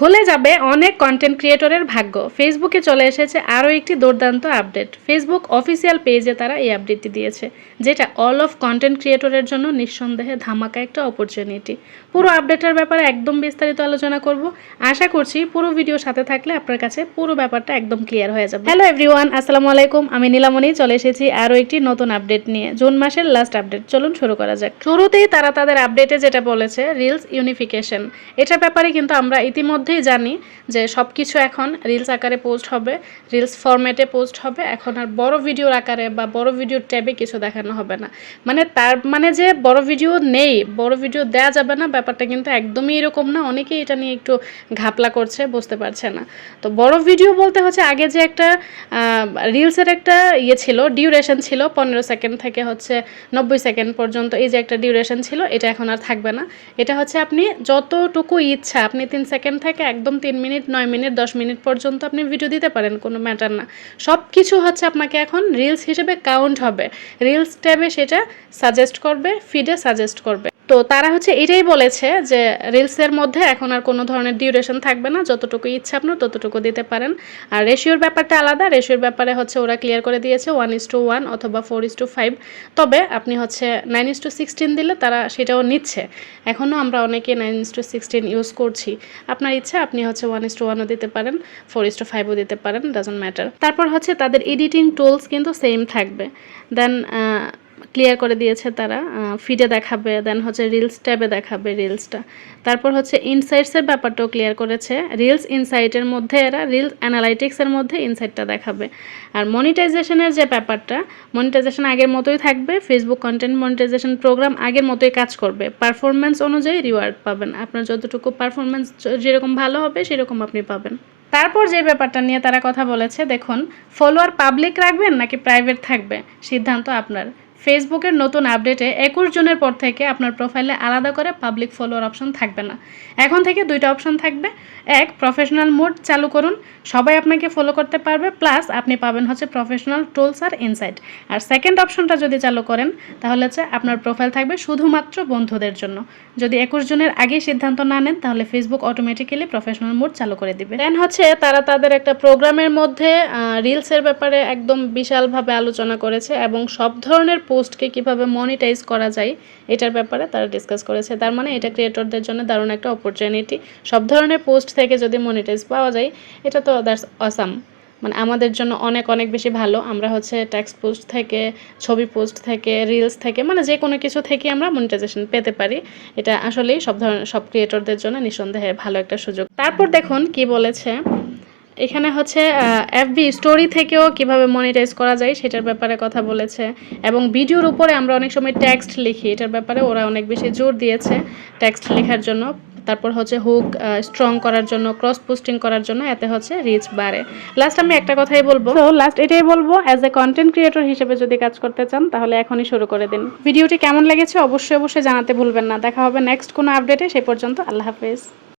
খুলে যাবে অনেক কন্টেন্ট ক্রিয়েটরের ভাগ্য। ফেসবুকে চলে এসেছে আরও একটি দুর্দান্ত আপডেট। ফেসবুক অফিসিয়াল পেজে তারা এই আপডেটটি দিয়েছে, যেটা অল অফ কন্টেন্ট ক্রিয়েটরের জন্য নিঃসন্দেহে ধামাকা একটা অপরচুনিটি। পুরো আপডেটের ব্যাপারে একদম বিস্তারিত আলোচনা করব। আশা করছি পুরো ভিডিও সাথে থাকলে আপনার কাছে পুরো ব্যাপারটা একদম ক্লিয়ার হয়ে যাবে। হ্যালো এভরিওয়ান, আসসালামু আলাইকুম। আমি নীলামণি চলে এসেছি আরও একটি নতুন আপডেট নিয়ে, জুন মাসের লাস্ট আপডেট। চলুন শুরু করা যাক। শুরুতেই তারা তাদের আপডেটে যেটা বলেছে, রিলস ইউনিফিকেশন। এটার ব্যাপারে কিন্তু আমরা ইতিমধ্যেই জানি যে সব কিছু এখন রিলস আকারে পোস্ট হবে, রিলস ফরম্যাটে পোস্ট হবে। এখন আর বড় ভিডিওর আকারে বা বড় ভিডিওর ট্যাবে কিছু দেখানো হবে না। মানে তার মানে যে বড় ভিডিও নেই, বড় ভিডিও দেওয়া যাবে না, ব্যাপারটা কিন্তু একদমই এরকম না। অনেকেই এটা নিয়ে একটু ঘাপলা করছে, বুঝতে পারছে না। তো বড় ভিডিও বলতে হচ্ছে আগে যে একটা রিলসের একটা ইয়ে ছিল, ডিউরেশন ছিল 15 সেকেন্ড থেকে হচ্ছে 90 সেকেন্ড পর্যন্ত, এই যে একটা ডিউরেশন ছিল, এটা এখন আর থাকবে না। এটা হচ্ছে আপনি যতটুকু ইচ্ছা, আপনি 3 সেকেন্ড থেকে একদম 3 মিনিট, 9 মিনিট, 10 মিনিট পর্যন্ত আপনি ভিডিও দিতে পারেন, কোনো ম্যাটার না। সব কিছু হচ্ছে আপনাকে এখন রিলস হিসেবে কাউন্ট হবে। রিলস ট্যাবে সেটা সাজেস্ট করবে, ফিডে সাজেস্ট করবে। তো তারা হচ্ছে এটাই বলেছে যে রিলসের মধ্যে এখন আর কোনো ধরনের ডিউরেশন থাকবে না, যতটুকু ইচ্ছা আপনার ততটুকু দিতে পারেন। আর রেশিওর ব্যাপারটা আলাদা। রেশিওর ব্যাপারে হচ্ছে ওরা ক্লিয়ার করে দিয়েছে 1:1 অথবা 4:5। তবে আপনি হচ্ছে 9:16 দিলে তারা সেটাও নিচ্ছে। এখনও আমরা অনেকে 9:16 ইউজ করছি। আপনার ইচ্ছা, আপনি হচ্ছে 1:1ও দিতে পারেন, 4:5ও দিতে পারেন, ডাজন্ট ম্যাটার। তারপর হচ্ছে তাদের এডিটিং টুলস কিন্তু সেম থাকবে। দেন ক্লিয়ার করে দিয়েছে তারা, ফিডে দেখাবে, দেন হচ্ছে রিলস ট্যাবে দেখাবে রিলসটা। তারপর হচ্ছে ইনসাইটসের ব্যাপারটাও ক্লিয়ার করেছে। রিলস ইনসাইটের মধ্যে এরা রিলস অ্যানালাইটিক্সের মধ্যে ইনসাইটটা দেখাবে। আর মনিটাইজেশনের যে ব্যাপারটা, মনিটাইজেশন আগের মতোই থাকবে। ফেসবুক কন্টেন্ট মনিটাইজেশন প্রোগ্রাম আগের মতোই কাজ করবে। পারফরমেন্স অনুযায়ী রিওয়ার্ড পাবেন। আপনার যতটুকু পারফরমেন্স যেরকম ভালো হবে সেরকম আপনি পাবেন। তারপর যে ব্যাপারটা নিয়ে তারা কথা বলেছে, দেখুন, ফলোয়ার পাবলিক রাখবেন নাকি প্রাইভেট থাকবে, সিদ্ধান্ত আপনার। ফেসবুকের নতুন আপডেটে 21 জুনের পর থেকে আপনার প্রোফাইলে আলাদা করে পাবলিক ফলোয়ার অপশন থাকবে না। এখন থেকে দুইটা অপশন থাকবে। এক, প্রফেশনাল মোড চালু করুন, সবাই আপনাকে ফলো করতে পারবে, প্লাস আপনি পাবেন হচ্ছে প্রফেশনাল টুলস আর ইনসাইট। আর সেকেন্ড অপশনটা যদি চালু করেন, তাহলে হচ্ছে আপনার প্রোফাইল থাকবে শুধুমাত্র বন্ধুদের জন্য। যদি 21 জুনের আগেই সিদ্ধান্ত না নেন, তাহলে ফেসবুক অটোমেটিক্যালি প্রফেশনাল মোড চালু করে দিবে। দেন হচ্ছে তারা তাদের একটা প্রোগ্রামের মধ্যে রিলসের ব্যাপারে একদম বিশালভাবে আলোচনা করেছে এবং সব ধরনের পোস্টকে কিভাবে মনিটাইজ করা যায় এটার ব্যাপারে তারা ডিসকাস করেছে। তার মানে এটা ক্রিয়েটরদের জন্য দারুণ একটা অপরচুনিটি। সব ধরনের পোস্ট থেকে যদি মনিটাইজ পাওয়া যায়, এটা তো দ্যাটস অসাম। মানে আমাদের জন্য অনেক অনেক বেশি ভালো। আমরা হচ্ছে টেক্সট পোস্ট থেকে, ছবি পোস্ট থেকে, রিলস থেকে, মানে যে কোনো কিছু থেকে আমরা মনিটাইজেশন পেতে পারি। এটা আসলেই সব ক্রিয়েটরদের জন্য নিঃসন্দেহে ভালো একটা সুযোগ। তারপর দেখুন কি বলেছে এখানে হচ্ছে, এফবি স্টোরি থেকেও কিভাবে মনিটাইজ করা যায় সেটার ব্যাপারে কথা বলেছে। এবং ভিডিওর উপরে আমরা অনেক সময় টেক্সট লিখি, এটার ব্যাপারে ওরা অনেক বেশি জোর দিয়েছে টেক্সট লেখার জন্য। তারপর হচ্ছে হুক স্ট্রং করার জন্য, ক্রস পোস্টিং করার জন্য, এতে হচ্ছে রিচ বাড়ে। লাস্ট আমি একটা কথাই বলবো, লাস্ট এটাই বলবো, অ্যাজ এ কন্টেন্ট ক্রিয়েটর হিসেবে যদি কাজ করতে চান তাহলে এখনই শুরু করে দিন। ভিডিওটি কেমন লেগেছে অবশ্যই জানাতে ভুলবেন না। দেখা হবে নেক্সট কোনো আপডেটে। সেই পর্যন্ত আল্লাহ হাফেজ।